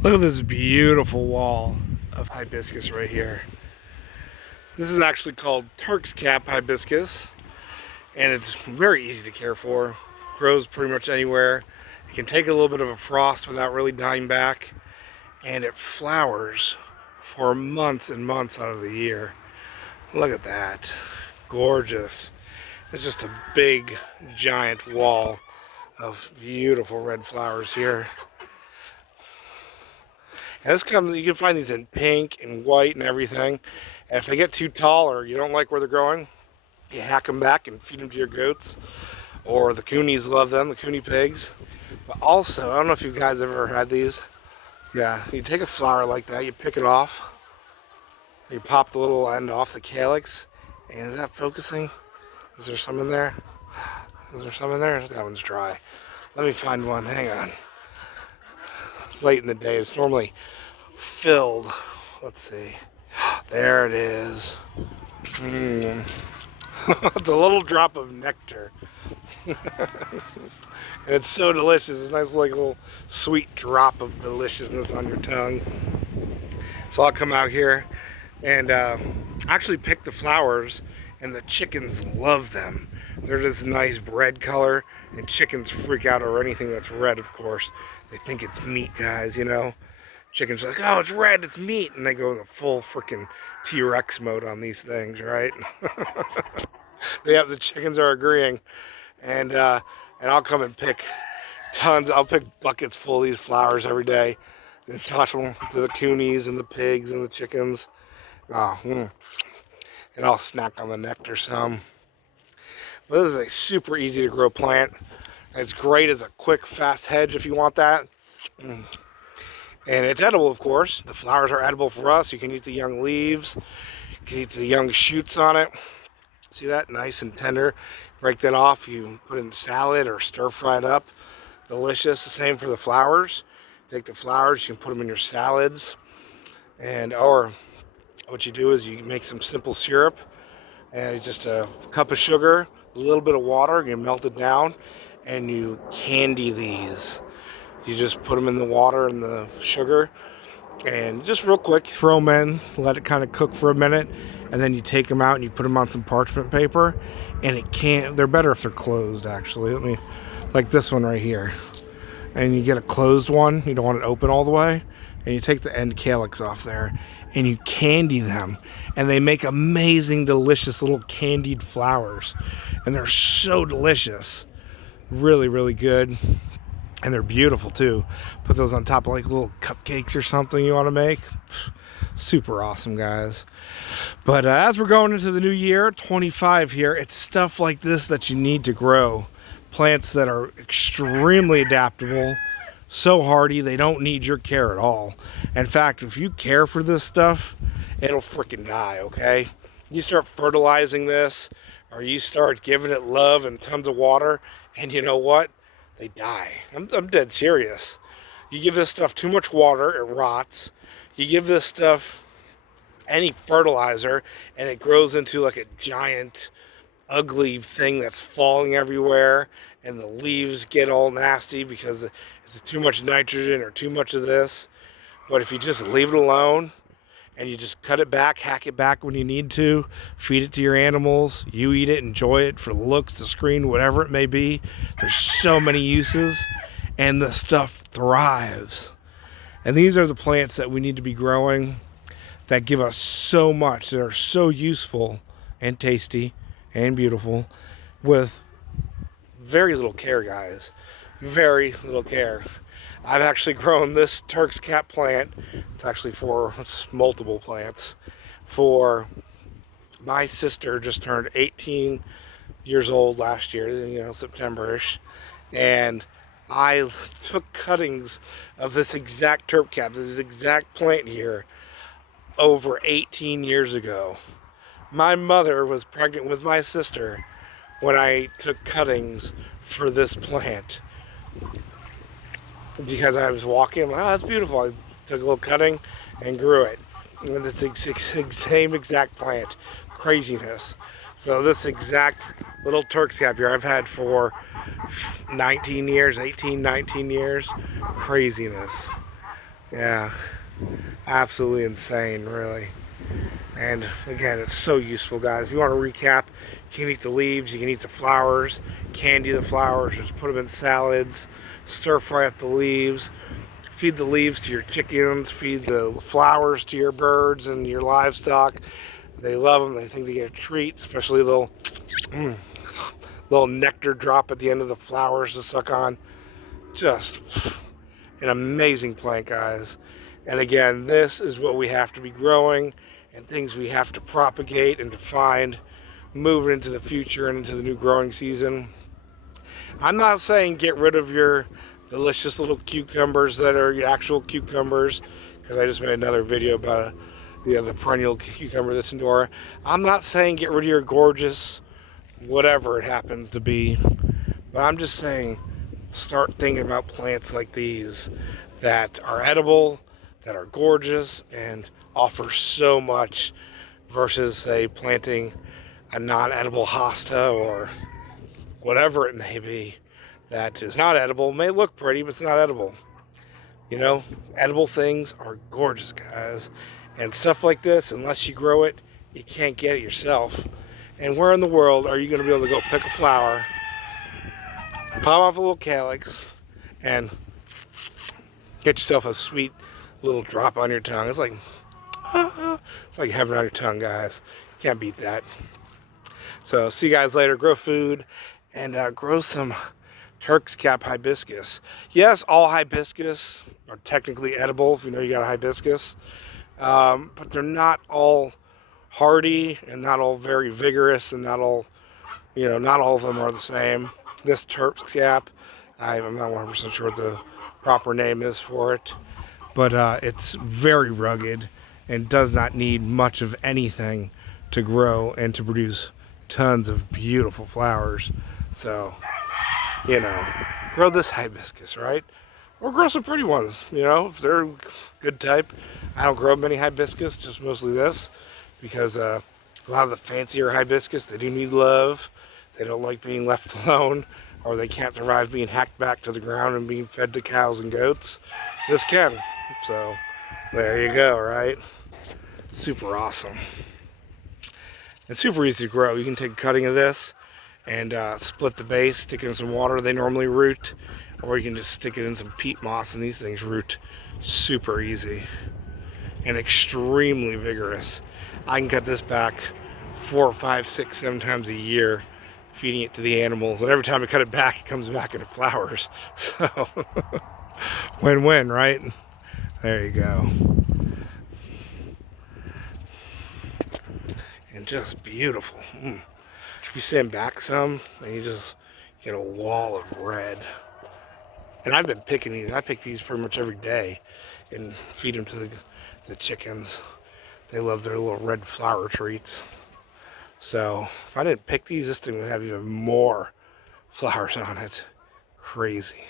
Look at this beautiful wall of hibiscus right here. This is actually called Turks cap hibiscus, and it's very easy to care for. Grows pretty much anywhere. It can take a little bit of a frost without really dying back, and it flowers for months and months out of the year. Look at that. Gorgeous. It's just a big, giant wall of beautiful red flowers here. And this comes, you can find these in pink and white and everything. And if they get too tall or you don't like where they're growing, you hack them back and feed them to your goats. Or the coonies love them, the coonie pigs. But also, I don't know if you guys ever had these. Yeah, you take a flower like that, you pick it off. You pop the little end off the calyx. And is that focusing? Is there some in there? Is there some in there? That one's dry. Let me find one, hang on. It's late in the day, it's normally filled. Let's see. There it is. It's a little drop of nectar. And it's so delicious. It's a nice like little sweet drop of deliciousness on your tongue. So I'll come out here and actually pick the flowers, and the chickens love them. They're this nice red color, and chickens freak out over anything that's red, of course. They think it's meat, guys, you know? Chickens are like, oh, it's red, it's meat. And they go in the full freaking T-Rex mode on these things, right? The chickens are agreeing. And I'll come and pick tons. I'll pick buckets full of these flowers every day and toss them to the coonies and the pigs and the chickens. And I'll snack on the nectar some. But this is a super easy to grow plant. It's great as a quick, fast hedge if you want that. And it's edible, of course. The flowers are edible for us. You can eat the young leaves. You can eat the young shoots on it. See that? Nice and tender. Break that off. You put it in salad or stir fry it up. Delicious. The same for the flowers. Take the flowers. You can put them in your salads. Or what you do is you make some simple syrup. And just a cup of sugar, a little bit of water. You melt it down. And you candy these. You just put them in the water and the sugar, and just real quick, throw them in, let it kind of cook for a minute, and then you take them out and you put them on some parchment paper. And they're better if they're closed, actually. Like this one right here. And you get a closed one, you don't want it open all the way, and you take the end calyx off there, and you candy them, and they make amazing, delicious little candied flowers, and they're so delicious. Really, really good. And they're beautiful too. Put those on top of like little cupcakes or something you want to make. Super awesome, guys. But as we're going into the new year, 25 here, it's stuff like this that you need to grow. Plants that are extremely adaptable, so hardy, they don't need your care at all. In fact, if you care for this stuff, it'll freaking die, okay? You start fertilizing this, or you start giving it love and tons of water, and you know what? They die. I'm dead serious. You give this stuff too much water, it rots. You give this stuff any fertilizer, and it grows into like a giant, ugly thing that's falling everywhere, and the leaves get all nasty because it's too much nitrogen or too much of this. But if you just leave it alone, and you just cut it back, hack it back when you need to, feed it to your animals, you eat it, enjoy it for the looks, the screen, whatever it may be. There's so many uses, and the stuff thrives. And these are the plants that we need to be growing that give us so much, that are so useful and tasty and beautiful with very little care, guys. Very little care. I've actually grown this Turks cap plant. It's multiple plants. For my sister just turned 18 years old last year, September-ish. And I took cuttings of this exact Turk cap, this exact plant here, over 18 years ago. My mother was pregnant with my sister when I took cuttings for this plant. Because I was walking, I'm like, oh, that's beautiful. I took a little cutting and grew it. And it's the same exact plant. Craziness. So this exact little Turks cap here I've had for 19 years, 18, 19 years. Craziness. Yeah, absolutely insane, really. And again, it's so useful, guys. If you want to recap, you can eat the leaves, you can eat the flowers, candy the flowers, just put them in salads, stir fry up the leaves, feed the leaves to your chickens, feed the flowers to your birds and your livestock. They love them. They think they get a treat, especially a little nectar drop at the end of the flowers to suck on. Just an amazing plant, guys. And again, this is what we have to be growing and things we have to propagate and to find moving into the future and into the new growing season. I'm not saying get rid of your delicious little cucumbers that are your actual cucumbers, because I just made another video about the perennial cucumber that's indoor. I'm not saying get rid of your gorgeous whatever it happens to be, but I'm just saying start thinking about plants like these that are edible, that are gorgeous, and offer so much versus, say, planting a non-edible hosta or whatever it may be that is not edible. It may look pretty, but it's not edible. You know, edible things are gorgeous, guys. And stuff like this, unless you grow it, you can't get it yourself. And where in the world are you going to be able to go pick a flower, pop off a little calyx, and get yourself a sweet little drop on your tongue? It's like, it's like heaven on your tongue, guys. Can't beat that. So see you guys later. Grow food and grow some Turks cap hibiscus. Yes, all hibiscus are technically edible if you know you got a hibiscus, but they're not all hardy and not all very vigorous, and not all, not all of them are the same. This Turks cap, I'm not 100% sure what the proper name is for it, but it's very rugged and does not need much of anything to grow and to produce tons of beautiful flowers. So, grow this hibiscus, right? Or grow some pretty ones, if they're good type. I don't grow many hibiscus, just mostly this, because a lot of the fancier hibiscus, they do need love. They don't like being left alone, or they can't survive being hacked back to the ground and being fed to cows and goats. This can. So, there you go, right? Super awesome. It's super easy to grow. You can take a cutting of this and split the base, stick it in some water. They normally root, or you can just stick it in some peat moss, and these things root super easy and extremely vigorous. I can cut this back 4, 5, 6, 7 times a year, feeding it to the animals, and every time I cut it back, it comes back into flowers. So win-win, right? There you go. And just beautiful. You sand back some, and you just get a wall of red. And I've been picking these. I pick these pretty much every day and feed them to the chickens. They love their little red flower treats. So if I didn't pick these, this thing would have even more flowers on it. Crazy.